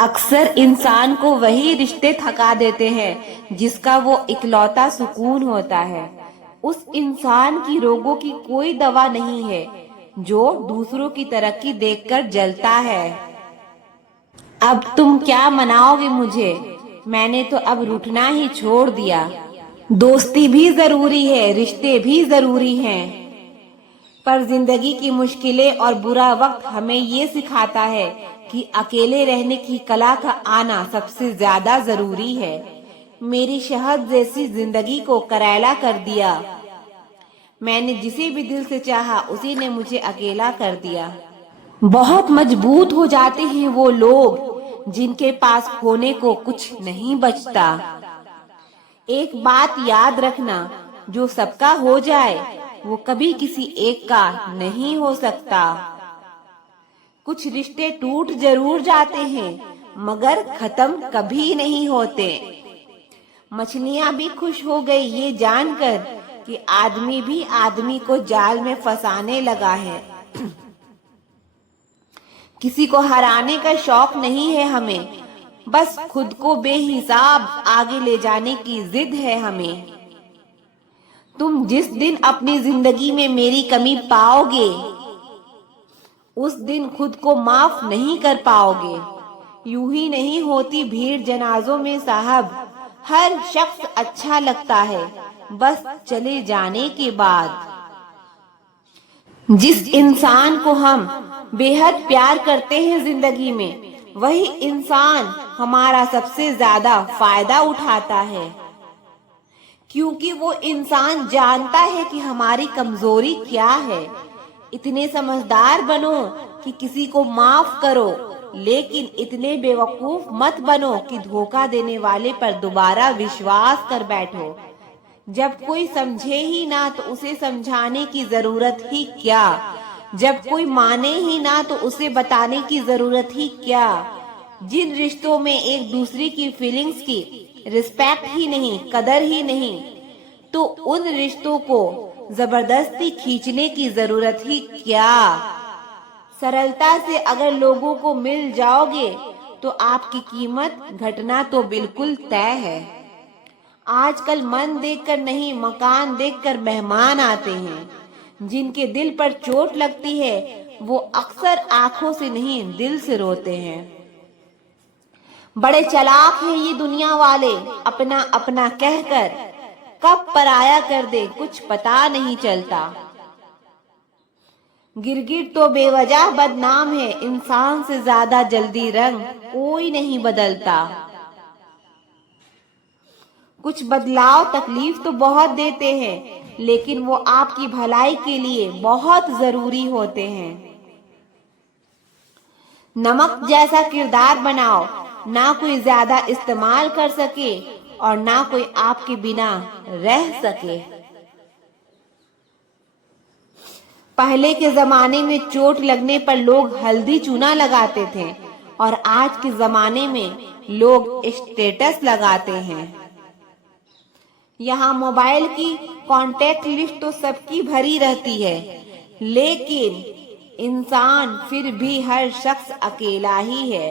अक्सर इंसान को वही रिश्ते थका देते हैं जिसका वो इकलौता सुकून होता है। उस इंसान की रोगों की कोई दवा नहीं है जो दूसरों की तरक्की देखकर जलता है। अब तुम क्या मनाओगे मुझे? मैंने तो अब रूठना ही छोड़ दिया। दोस्ती भी जरूरी है, रिश्ते भी जरूरी हैं, पर जिंदगी की मुश्किलें और बुरा वक्त हमें ये सिखाता है कि अकेले रहने की कला का आना सबसे ज्यादा जरूरी है। मेरी शहद जैसी जिंदगी को करैला कर दिया। मैंने जिसे भी दिल से चाहा उसी ने मुझे अकेला कर दिया। बहुत मजबूत हो जाते हैं वो लोग जिनके पास खोने को कुछ नहीं बचता। एक बात याद रखना, जो सबका हो जाए वो कभी किसी एक का नहीं हो सकता। कुछ रिश्ते टूट जरूर जाते हैं मगर खत्म कभी नहीं होते। मछलियां भी खुश हो गई ये जानकर कि आदमी भी आदमी को जाल में फंसाने लगा है। किसी को हराने का शौक नहीं है हमें, बस खुद को बेहिसाब आगे ले जाने की जिद है हमें। तुम जिस दिन अपनी जिंदगी में मेरी कमी पाओगे उस दिन खुद को माफ नहीं कर पाओगे। यूं ही नहीं होती भीड़ जनाजों में साहब, हर शख्स अच्छा लगता है बस चले जाने के बाद। जिस इंसान को हम बेहद प्यार करते हैं जिंदगी में, वही इंसान हमारा सबसे ज्यादा फायदा उठाता है, क्योंकि वो इंसान जानता है कि हमारी कमजोरी क्या है। इतने समझदार बनो कि किसी को माफ करो, लेकिन इतने बेवकूफ मत बनो कि धोखा देने वाले पर दोबारा विश्वास कर बैठो। जब कोई समझे ही ना तो उसे समझाने की जरूरत ही क्या, जब कोई माने ही ना तो उसे बताने की जरूरत ही क्या। जिन रिश्तों में एक दूसरे की फीलिंग्स की रिस्पेक्ट ही नहीं, कदर ही नहीं, तो उन रिश्तों को जबरदस्ती खींचने की जरूरत ही क्या। सरलता से अगर लोगों को मिल जाओगे तो आपकी कीमत घटना तो बिल्कुल तय है। आजकल मन देखकर नहीं, मकान देखकर मेहमान आते हैं। जिनके दिल पर चोट लगती है वो अक्सर आंखों से नहीं दिल से रोते हैं। बड़े चालाक हैं ये दुनिया वाले, अपना अपना कहकर कब पराया कर दे कुछ पता नहीं चलता। गिरगिट तो बेवजह बदनाम है, इंसान से ज्यादा जल्दी रंग कोई नहीं बदलता। कुछ बदलाव तकलीफ तो बहुत देते हैं, लेकिन वो आपकी भलाई के लिए बहुत जरूरी होते हैं। नमक जैसा किरदार बनाओ, ना कोई ज्यादा इस्तेमाल कर सके और ना कोई आपके बिना रह सके। पहले के जमाने में चोट लगने पर लोग हल्दी चूना लगाते थे और आज के जमाने में लोग स्टेटस लगाते हैं। यहाँ मोबाइल की कांटेक्ट लिस्ट तो सबकी भरी रहती है, लेकिन इंसान फिर भी हर शख्स अकेला ही है।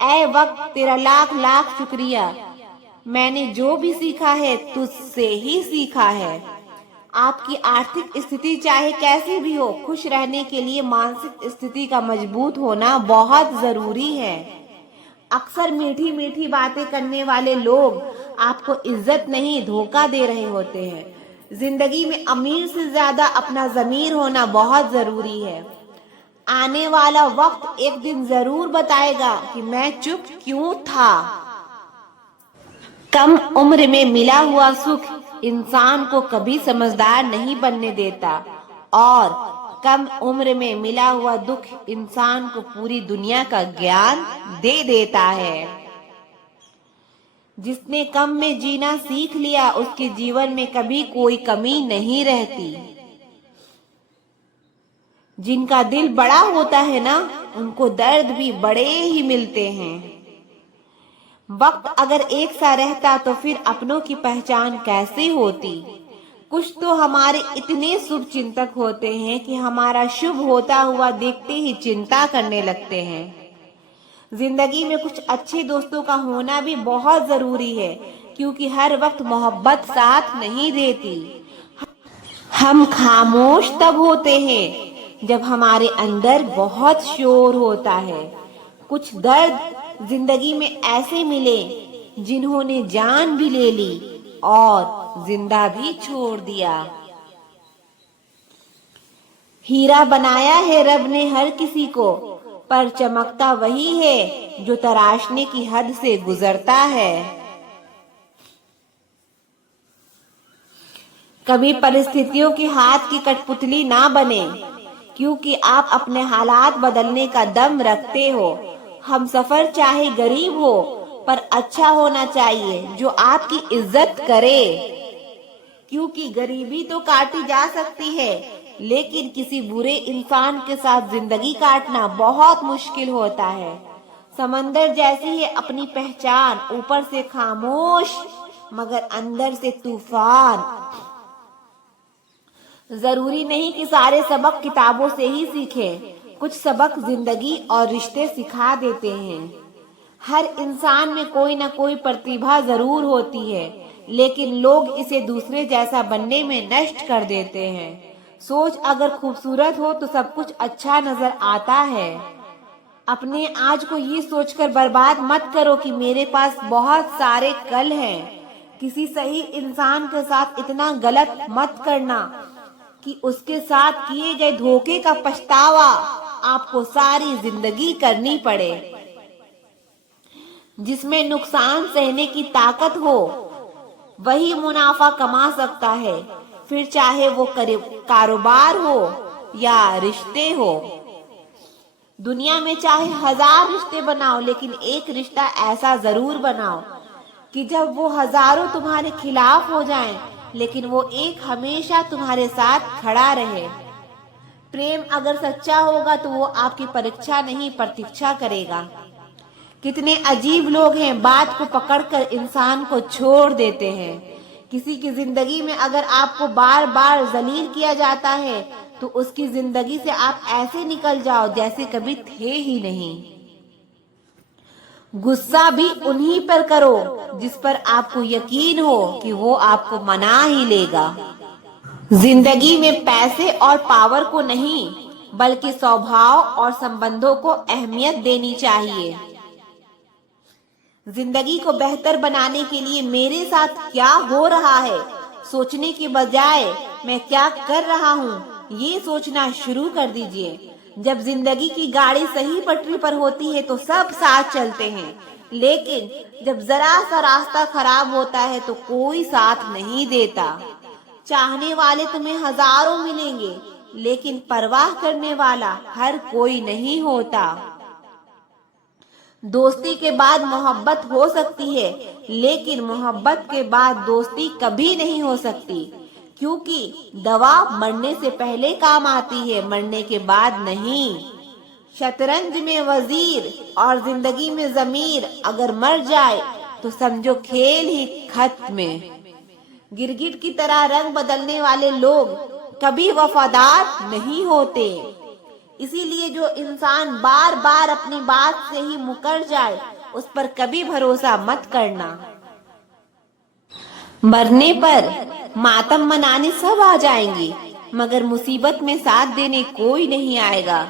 ऐ वक्त तेरा लाख लाख शुक्रिया, मैंने जो भी सीखा है तुझसे ही सीखा है। आपकी आर्थिक स्थिति चाहे कैसी भी हो, खुश रहने के लिए मानसिक स्थिति का मजबूत होना बहुत जरूरी है। अक्सर मीठी मीठी बातें करने वाले लोग आपको इज्जत नहीं धोखा दे रहे होते हैं। जिंदगी में अमीर से ज्यादा अपना ज़मीर होना बहुत जरूरी है। आने वाला वक्त एक दिन जरूर बताएगा कि मैं चुप क्यों था। कम उम्र में मिला हुआ सुख इंसान को कभी समझदार नहीं बनने देता और कम उम्र में मिला हुआ दुख इंसान को पूरी दुनिया का ज्ञान दे देता है। जिसने कम में जीना सीख लिया उसके जीवन में कभी कोई कमी नहीं रहती। जिनका दिल बड़ा होता है ना, उनको दर्द भी बड़े ही मिलते हैं। वक्त अगर एक सा रहता तो फिर अपनों की पहचान कैसे होती। कुछ तो हमारे इतने शुभ चिंतक होते हैं कि हमारा शुभ होता हुआ देखते ही चिंता करने लगते हैं। जिंदगी में कुछ अच्छे दोस्तों का होना भी बहुत जरूरी है, क्योंकि हर वक्त मोहब्बत साथ नहीं देती। हम खामोश तब होते हैं जब हमारे अंदर बहुत शोर होता है। कुछ दर्द जिंदगी में ऐसे मिले जिन्होंने जान भी ले ली और जिंदा भी छोड़ दिया। हीरा बनाया है रब ने हर किसी को, पर चमकता वही है जो तराशने की हद से गुजरता है। कभी परिस्थितियों के हाथ की कठपुतली ना बने, क्योंकि आप अपने हालात बदलने का दम रखते हो। हम सफर चाहे गरीब हो, पर अच्छा होना चाहिए जो आपकी इज्जत करे, क्योंकि गरीबी तो काटी जा सकती है, लेकिन किसी बुरे इंसान के साथ जिंदगी काटना बहुत मुश्किल होता है। समंदर जैसी है अपनी पहचान, ऊपर से खामोश मगर अंदर से तूफान। जरूरी नहीं कि सारे सबक किताबों से ही सीखें, कुछ सबक जिंदगी और रिश्ते सिखा देते हैं। हर इंसान में कोई ना कोई प्रतिभा जरूर होती है, लेकिन लोग इसे दूसरे जैसा बनने में नष्ट कर देते हैं। सोच अगर खूबसूरत हो तो सब कुछ अच्छा नजर आता है। अपने आज को ये सोचकर बर्बाद मत करो कि मेरे पास बहुत सारे कल हैं। किसी सही इंसान के साथ इतना गलत मत करना कि उसके साथ किए गए धोखे का पछतावा आपको सारी जिंदगी करनी पड़े। जिसमें नुकसान सहने की ताकत हो वही मुनाफा कमा सकता है, फिर चाहे वो कारोबार हो या रिश्ते हो। दुनिया में चाहे 1000 रिश्ते बनाओ, लेकिन एक रिश्ता ऐसा जरूर बनाओ कि जब वो हजारों तुम्हारे खिलाफ हो जाएं, लेकिन वो एक हमेशा तुम्हारे साथ खड़ा रहे। प्रेम अगर सच्चा होगा तो वो आपकी परीक्षा नहीं प्रतीक्षा करेगा। कितने अजीब लोग हैं, बात को पकड़कर इंसान को छोड़ देते हैं। किसी की जिंदगी में अगर आपको बार बार जलील किया जाता है तो उसकी जिंदगी से आप ऐसे निकल जाओ जैसे कभी थे ही नहीं। गुस्सा भी उन्हीं पर करो जिस पर आपको यकीन हो कि वो आपको मना ही लेगा। जिंदगी में पैसे और पावर को नहीं, बल्कि स्वभाव और संबंधों को अहमियत देनी चाहिए। जिंदगी को बेहतर बनाने के लिए मेरे साथ क्या हो रहा है सोचने के बजाय मैं क्या कर रहा हूँ ये सोचना शुरू कर दीजिए। जब जिंदगी की गाड़ी सही पटरी पर होती है तो सब साथ चलते हैं, लेकिन जब जरा सा रास्ता खराब होता है तो कोई साथ नहीं देता। चाहने वाले तुम्हें हजारों मिलेंगे, लेकिन परवाह करने वाला हर कोई नहीं होता। दोस्ती के बाद मोहब्बत हो सकती है, लेकिन मोहब्बत के बाद दोस्ती कभी नहीं हो सकती, क्योंकि दवा मरने से पहले काम आती है, मरने के बाद नहीं। शतरंज में वजीर और जिंदगी में जमीर अगर मर जाए तो समझो खेल ही खत्म है। गिरगिट की तरह रंग बदलने वाले लोग कभी वफादार नहीं होते। इसीलिए जो इंसान बार बार अपनी बात से ही मुकर जाए उस पर कभी भरोसा मत करना। मरने पर मातम मनाने सब आ जाएंगे, मगर मुसीबत में साथ देने कोई नहीं आएगा।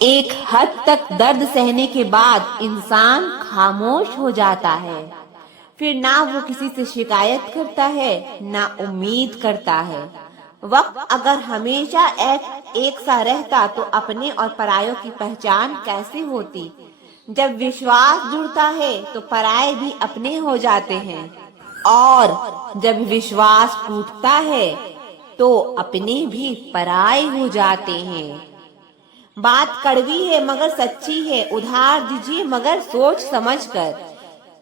एक हद तक दर्द सहने के बाद इंसान खामोश हो जाता है, फिर ना वो किसी से शिकायत करता है ना उम्मीद करता है। वक्त अगर हमेशा एक सा रहता तो अपने और परायों की पहचान कैसे होती। जब विश्वास जुड़ता है तो पराये भी अपने हो जाते हैं, और जब विश्वास टूटता है तो अपने भी पराये हो जाते हैं। बात कड़वी है मगर सच्ची है, उधार दीजिए मगर सोच समझकर।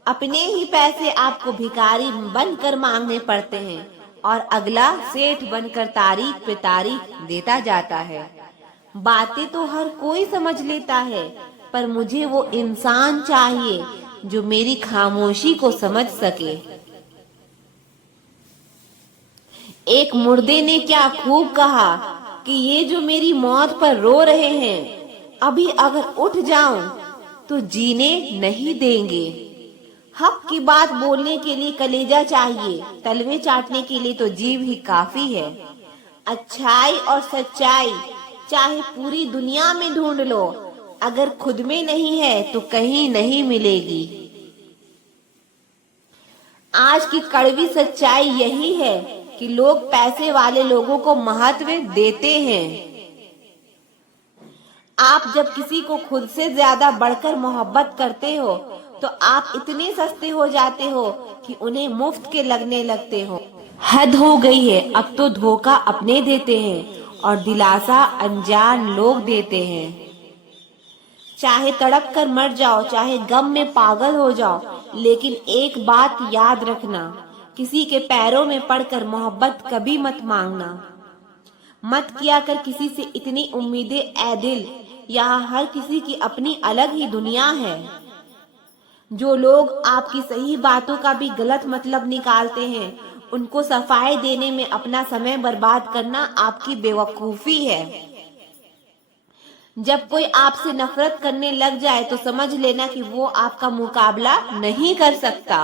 अपने ही पैसे आपको भिखारी बनकर मांगने पड़ते हैं, और अगला सेठ बनकर तारीख पे तारीख देता जाता है। बातें तो हर कोई समझ लेता है, पर मुझे वो इंसान चाहिए जो मेरी खामोशी को समझ सके। एक मुर्दे ने क्या खूब कहा कि ये जो मेरी मौत पर रो रहे हैं, अभी अगर उठ जाऊं तो जीने नहीं देंगे। हक की बात बोलने के लिए कलेजा चाहिए, तलवे चाटने के लिए तो जीभ ही काफी है। अच्छाई और सच्चाई चाहे पूरी दुनिया में ढूंढ लो, अगर खुद में नहीं है तो कहीं नहीं मिलेगी। आज की कड़वी सच्चाई यही है कि लोग पैसे वाले लोगों को महत्व देते हैं। आप जब किसी को खुद से ज्यादा बढ़कर मोहब्बत करते हो तो आप इतने सस्ते हो जाते हो कि उन्हें मुफ्त के लगने लगते हो। हद हो गई है, अब तो धोखा अपने देते हैं और दिलासा अनजान लोग देते हैं। चाहे तड़प कर मर जाओ, चाहे गम में पागल हो जाओ, लेकिन एक बात याद रखना, किसी के पैरों में पड़कर मोहब्बत कभी मत मांगना। मत किया कर किसी से इतनी उम्मीदें ऐ दिल, यहाँ हर किसी की अपनी अलग ही दुनिया है। जो लोग आपकी सही बातों का भी गलत मतलब निकालते हैं, उनको सफाई देने में अपना समय बर्बाद करना आपकी बेवकूफी है। जब कोई आपसे नफरत करने लग जाए तो समझ लेना कि वो आपका मुकाबला नहीं कर सकता।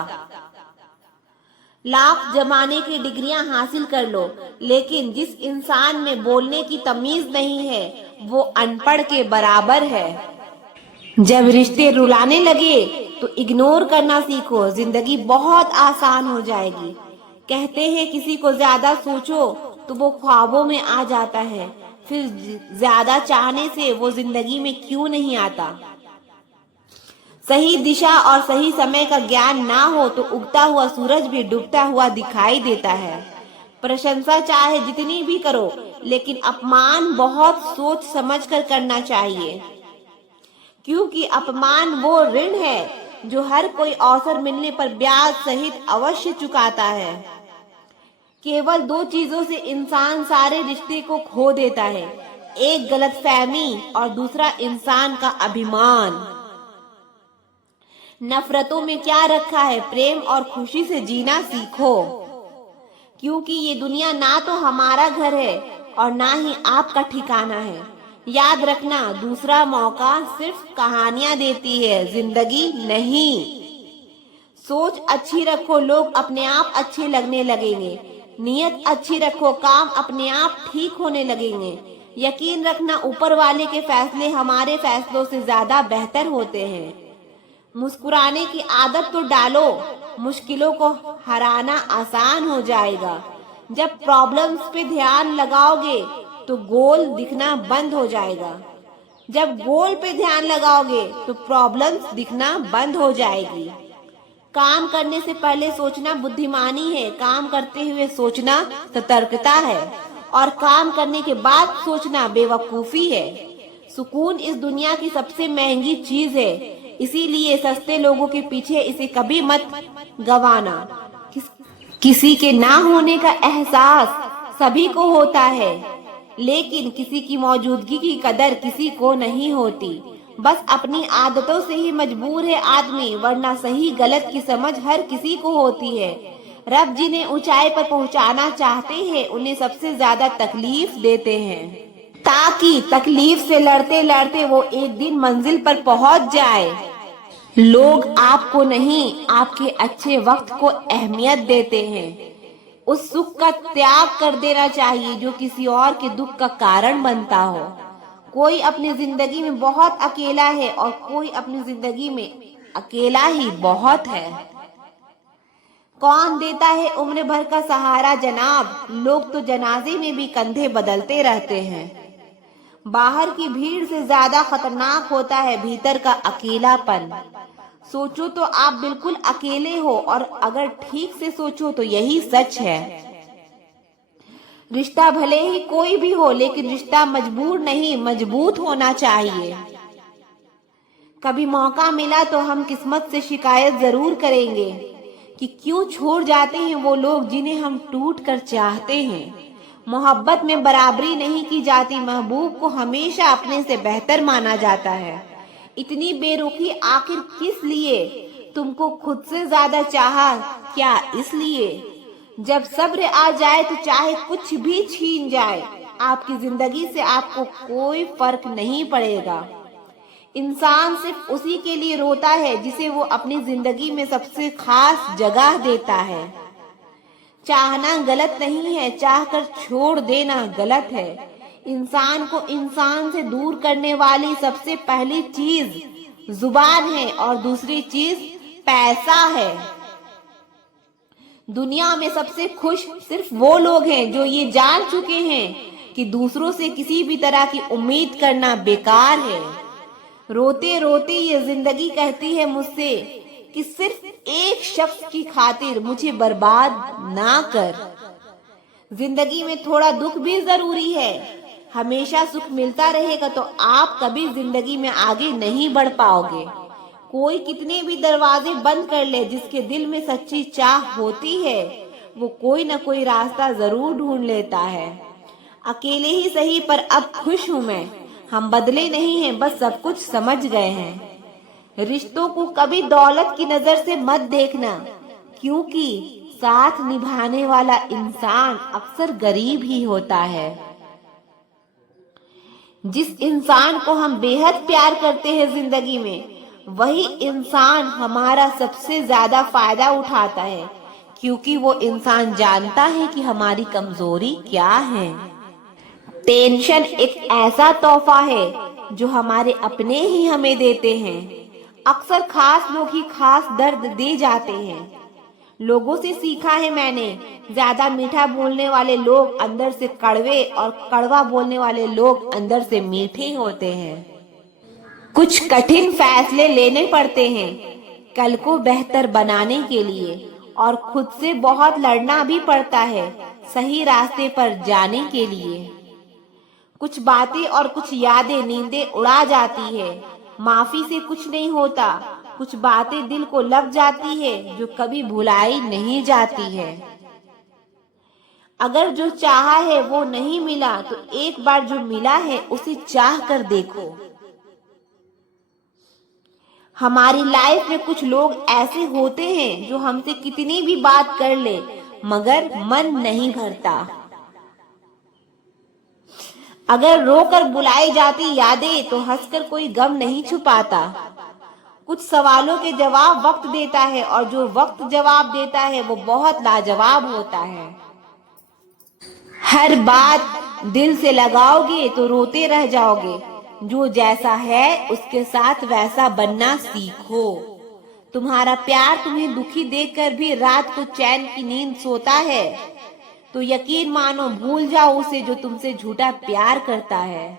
लाख जमाने की डिग्रियां हासिल कर लो, लेकिन जिस इंसान में बोलने की तमीज नहीं है वो अनपढ़ के बराबर है। जब रिश्ते रुलाने लगे तो इग्नोर करना सीखो, जिंदगी बहुत आसान हो जाएगी। कहते हैं किसी को ज्यादा सोचो तो वो ख्वाबों में आ जाता है, फिर ज्यादा चाहने से वो जिंदगी में क्यों नहीं आता। सही दिशा और सही समय का ज्ञान ना हो तो उगता हुआ सूरज भी डूबता हुआ दिखाई देता है। प्रशंसा चाहे जितनी भी करो, लेकिन अपमान बहुत सोच समझ कर करना चाहिए, क्योंकि अपमान वो ऋण है जो हर कोई अवसर मिलने पर ब्याज सहित अवश्य चुकाता है। केवल दो चीजों से इंसान सारे रिश्ते को खो देता है, एक गलतफहमी और दूसरा इंसान का अभिमान। नफरतों में क्या रखा है, प्रेम और खुशी से जीना सीखो, क्योंकि ये दुनिया ना तो हमारा घर है और ना ही आपका ठिकाना है। याद रखना, दूसरा मौका सिर्फ कहानियां देती है, जिंदगी नहीं। सोच अच्छी रखो, लोग अपने आप अच्छे लगने लगेंगे। नियत अच्छी रखो, काम अपने आप ठीक होने लगेंगे। यकीन रखना, ऊपर वाले के फैसले हमारे फैसलों से ज्यादा बेहतर होते हैं। मुस्कुराने की आदत तो डालो, मुश्किलों को हराना आसान हो जाएगा। जब प्रॉब्लम्स पे ध्यान लगाओगे तो गोल दिखना बंद हो जाएगा। जब गोल पे ध्यान लगाओगे तो प्रॉब्लम्स दिखना बंद हो जाएगी। काम करने से पहले सोचना बुद्धिमानी है, काम करते हुए सोचना सतर्कता है, और काम करने के बाद सोचना बेवकूफी है। सुकून इस दुनिया की सबसे महंगी चीज है, इसीलिए सस्ते लोगों के पीछे इसे कभी मत गवाना। किसी के ना होने का एहसास सभी को होता है, लेकिन किसी की मौजूदगी की कदर किसी को नहीं होती। बस अपनी आदतों से ही मजबूर है आदमी, वरना सही गलत की समझ हर किसी को होती है। रब जिन्हें ऊंचाई पर पहुंचाना चाहते हैं उन्हें सबसे ज्यादा तकलीफ देते हैं, ताकि तकलीफ से लड़ते लड़ते वो एक दिन मंजिल पर पहुंच जाए। लोग आपको नहीं, आपके अच्छे वक्त को अहमियत देते हैं। उस सुख का त्याग कर देना चाहिए जो किसी और के दुख का कारण बनता हो। कोई अपनी जिंदगी में बहुत अकेला है और कोई अपनी जिंदगी में अकेला ही बहुत है। कौन देता है उम्र भर का सहारा जनाब, लोग तो जनाजे में भी कंधे बदलते रहते हैं। बाहर की भीड़ से ज्यादा खतरनाक होता है भीतर का अकेलापन। सोचो तो आप बिल्कुल अकेले हो, और अगर ठीक से सोचो तो यही सच है। रिश्ता भले ही कोई भी हो, लेकिन रिश्ता मजबूर नहीं मजबूत होना चाहिए। कभी मौका मिला तो हम किस्मत से शिकायत जरूर करेंगे कि क्यों छोड़ जाते हैं वो लोग जिन्हें हम टूट कर चाहते हैं। मोहब्बत में बराबरी नहीं की जाती, महबूब को हमेशा अपने से बेहतर माना जाता है। इतनी बेरुखी आखिर किस लिए? तुमको खुद से ज्यादा चाहा क्या इसलिए? जब सब्र आ जाए तो चाहे कुछ भी छीन जाए, आपकी जिंदगी से आपको कोई फर्क नहीं पड़ेगा। इंसान सिर्फ उसी के लिए रोता है जिसे वो अपनी जिंदगी में सबसे खास जगह देता है। चाहना गलत नहीं है, चाहकर छोड़ देना गलत है। इंसान को इंसान से दूर करने वाली सबसे पहली चीज जुबान है और दूसरी चीज पैसा है। दुनिया में सबसे खुश सिर्फ वो लोग हैं जो ये जान चुके हैं कि दूसरों से किसी भी तरह की उम्मीद करना बेकार है। रोते रोते ये जिंदगी कहती है मुझसे कि सिर्फ एक शख्स की खातिर मुझे बर्बाद ना कर। जिंदगी में थोड़ा दुख भी जरूरी है। हमेशा सुख मिलता रहेगा तो आप कभी जिंदगी में आगे नहीं बढ़ पाओगे। कोई कितने भी दरवाजे बंद कर ले, जिसके दिल में सच्ची चाह होती है वो कोई ना कोई रास्ता जरूर ढूंढ लेता है। अकेले ही सही पर अब खुश हूँ मैं। हम बदले नहीं हैं, बस सब कुछ समझ गए हैं। रिश्तों को कभी दौलत की नजर से मत देखना, क्योंकि साथ निभाने वाला इंसान अक्सर गरीब ही होता है। जिस इंसान को हम बेहद प्यार करते हैं जिंदगी में, वही इंसान हमारा सबसे ज्यादा फायदा उठाता है, क्योंकि वो इंसान जानता है कि हमारी कमजोरी क्या है। टेंशन एक ऐसा तोहफा है जो हमारे अपने ही हमें देते हैं। अक्सर खास लोग ही खास दर्द दे जाते हैं। लोगों से सीखा है मैंने, ज्यादा मीठा बोलने वाले लोग अंदर से कड़वे और कड़वा बोलने वाले लोग अंदर से मीठे होते हैं। कुछ कठिन फैसले लेने पड़ते हैं कल को बेहतर बनाने के लिए, और खुद से बहुत लड़ना भी पड़ता है सही रास्ते पर जाने के लिए। कुछ बातें और कुछ यादें नींदें उड़ा जाती है। माफी से कुछ नहीं होता। कुछ बातें दिल को लग जाती है जो कभी भुलाई नहीं जाती है। अगर जो चाहा है वो नहीं मिला तो एक बार जो मिला है उसे चाह कर देखो। हमारी लाइफ में कुछ लोग ऐसे होते हैं जो हमसे कितनी भी बात कर ले मगर मन नहीं भरता। अगर रोकर बुलाई जाती यादें तो हंसकर कोई गम नहीं छुपाता। कुछ सवालों के जवाब वक्त देता है और जो वक्त जवाब देता है वो बहुत लाजवाब होता है। हर बात दिल से लगाओगे तो रोते रह जाओगे। जो जैसा है उसके साथ वैसा बनना सीखो। तुम्हारा प्यार तुम्हें दुखी देखकर भी रात को चैन की नींद सोता है तो यकीन मानो भूल जाओ उसे जो तुमसे झूठा प्यार करता है।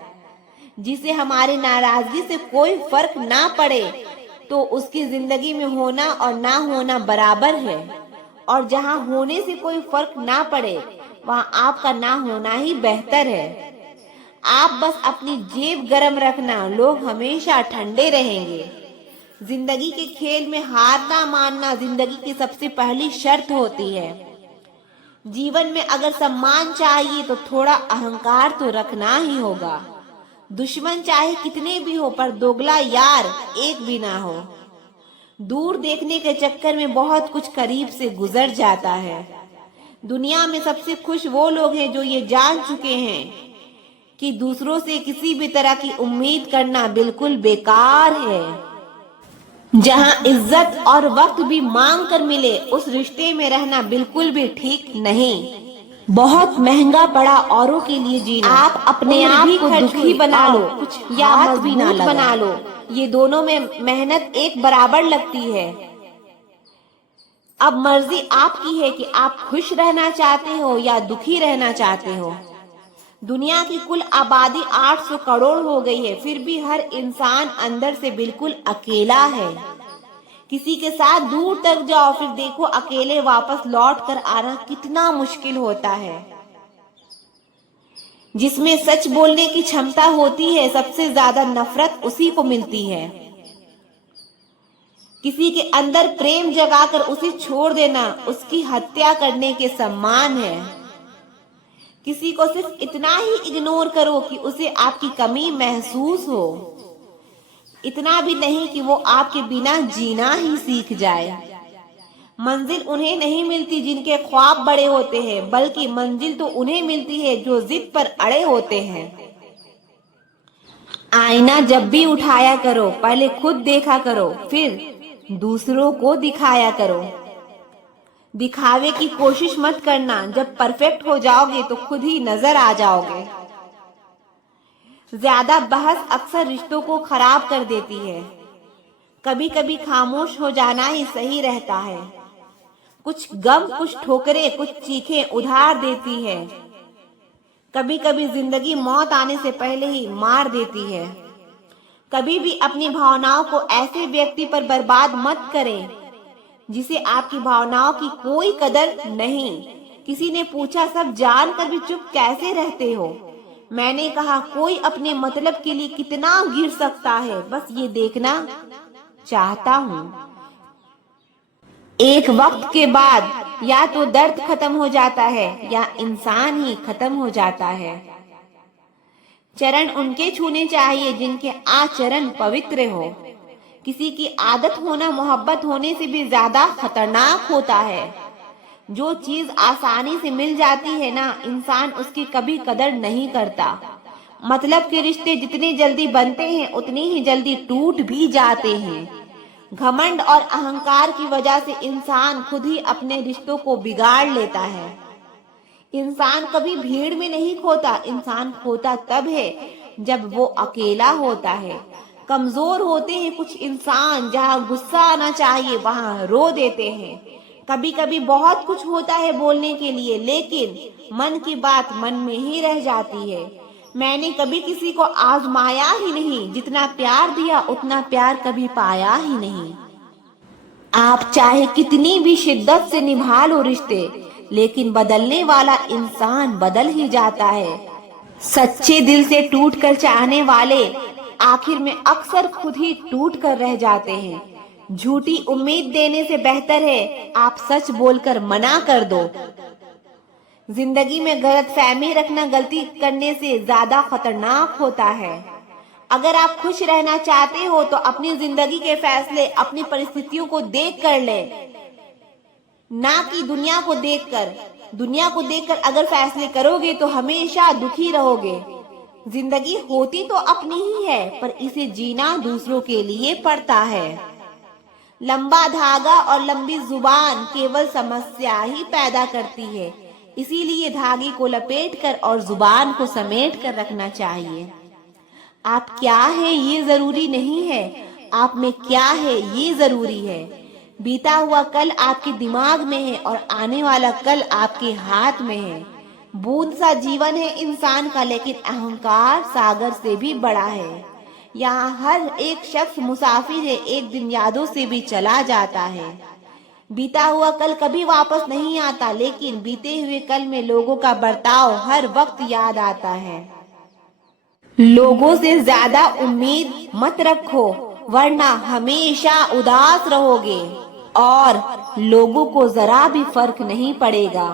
जिसे हमारी नाराजगी से कोई फर्क ना पड़े तो उसकी जिंदगी में होना और ना होना बराबर है, और जहाँ होने से कोई फर्क ना पड़े वहाँ आपका ना होना ही बेहतर है। आप बस अपनी जेब गरम रखना, लोग हमेशा ठंडे रहेंगे। जिंदगी के खेल में हार ना मानना जिंदगी की सबसे पहली शर्त होती है। जीवन में अगर सम्मान चाहिए तो थोड़ा अहंकार तो रखना ही होगा। दुश्मन चाहे कितने भी हो पर दोगला यार एक भी ना हो। दूर देखने के चक्कर में बहुत कुछ करीब से गुजर जाता है। दुनिया में सबसे खुश वो लोग हैं जो ये जान चुके हैं कि दूसरों से किसी भी तरह की उम्मीद करना बिल्कुल बेकार है। जहां इज्जत और वक्त भी मांग कर मिले उस रिश्ते में रहना बिल्कुल भी ठीक नहीं। बहुत महंगा पड़ा औरों के लिए जीना। आप अपने आप को दुखी बना लो कुछ या मजबूत बना लो, ये दोनों में मेहनत एक बराबर लगती है। अब मर्जी आपकी है कि आप खुश रहना चाहते हो या दुखी रहना चाहते हो। दुनिया की कुल आबादी 800 करोड़ हो गई है, फिर भी हर इंसान अंदर से बिल्कुल अकेला है। किसी के साथ दूर तक जाओ फिर देखो अकेले वापस लौट कर आना कितना मुश्किल होता है। जिसमें सच बोलने की क्षमता होती है सबसे ज्यादा नफरत उसी को मिलती है। किसी के अंदर प्रेम जगाकर उसे छोड़ देना उसकी हत्या करने के समान है। किसी को सिर्फ इतना ही इग्नोर करो कि उसे आपकी कमी महसूस हो, इतना भी नहीं कि वो आपके बिना जीना ही सीख जाए। मंजिल उन्हें नहीं मिलती जिनके ख्वाब बड़े होते हैं, बल्कि मंजिल तो उन्हें मिलती है जो जिद पर अड़े होते हैं। आईना जब भी उठाया करो पहले खुद देखा करो, फिर दूसरों को दिखाया करो। दिखावे की कोशिश मत करना, जब परफेक्ट हो जाओगे तो खुद ही नजर आ जाओगे। ज्यादा बहस अक्सर रिश्तों को खराब कर देती है। कभी कभी खामोश हो जाना ही सही रहता है। कुछ गम, कुछ ठोकरें, कुछ चीखें उधार देती है। कभी कभी जिंदगी मौत आने से पहले ही मार देती है। कभी भी अपनी भावनाओं को ऐसे व्यक्ति पर बर्बाद मत करें जिसे आपकी भावनाओं की कोई कदर नहीं। किसी ने पूछा सब जानकर भी चुप कैसे रहते हो? मैंने कहा कोई अपने मतलब के लिए कितना गिर सकता है, बस ये देखना चाहता हूँ। एक वक्त के बाद या तो दर्द खत्म हो जाता है या इंसान ही खत्म हो जाता है। चरण उनके छूने चाहिए जिनके आचरण पवित्र हो। किसी की आदत होना मोहब्बत होने से भी ज्यादा खतरनाक होता है। जो चीज आसानी से मिल जाती है ना, इंसान उसकी कभी कदर नहीं करता। मतलब के रिश्ते जितने जल्दी बनते हैं उतनी ही जल्दी टूट भी जाते हैं। घमंड और अहंकार की वजह से इंसान खुद ही अपने रिश्तों को बिगाड़ लेता है। इंसान कभी भीड़ में नहीं खोता, इंसान खोता तब है जब वो अकेला होता है। कमजोर होते हैं कुछ इंसान, जहाँ गुस्सा आना चाहिए वहाँ रो देते हैं। कभी कभी बहुत कुछ होता है बोलने के लिए, लेकिन मन की बात मन में ही रह जाती है। मैंने कभी किसी को आजमाया ही नहीं, जितना प्यार दिया उतना प्यार कभी पाया ही नहीं। आप चाहे कितनी भी शिद्दत से निभा लो रिश्ते, लेकिन बदलने वाला इंसान बदल ही जाता है। सच्चे दिल से टूट कर चाहने वाले आखिर में अक्सर खुद ही टूट कर रह जाते हैं। झूठी उम्मीद देने से बेहतर है आप सच बोलकर मना कर दो। जिंदगी में गलतफहमी रखना गलती करने से ज्यादा खतरनाक होता है। अगर आप खुश रहना चाहते हो तो अपनी जिंदगी के फैसले अपनी परिस्थितियों को देख कर ले, ना कि दुनिया को देखकर। दुनिया को देखकर अगर फैसले करोगे तो हमेशा दुखी रहोगे। जिंदगी होती तो अपनी ही है, पर इसे जीना दूसरों के लिए पड़ता है। लंबा धागा और लंबी जुबान केवल समस्या ही पैदा करती है। इसीलिए धागे को लपेट कर और जुबान को समेट कर रखना चाहिए। आप क्या है ये जरूरी नहीं है, आप में क्या है ये जरूरी है। बीता हुआ कल आपके दिमाग में है और आने वाला कल आपके हाथ में है। बूंद सा जीवन है इंसान का, लेकिन अहंकार सागर से भी बड़ा है। यहाँ हर एक शख्स मुसाफिर है, एक दिन यादों से भी चला जाता है। बीता हुआ कल कभी वापस नहीं आता, लेकिन बीते हुए कल में लोगों का बर्ताव हर वक्त याद आता है। लोगों से ज्यादा उम्मीद मत रखो, वरना हमेशा उदास रहोगे और लोगों को जरा भी फर्क नहीं पड़ेगा।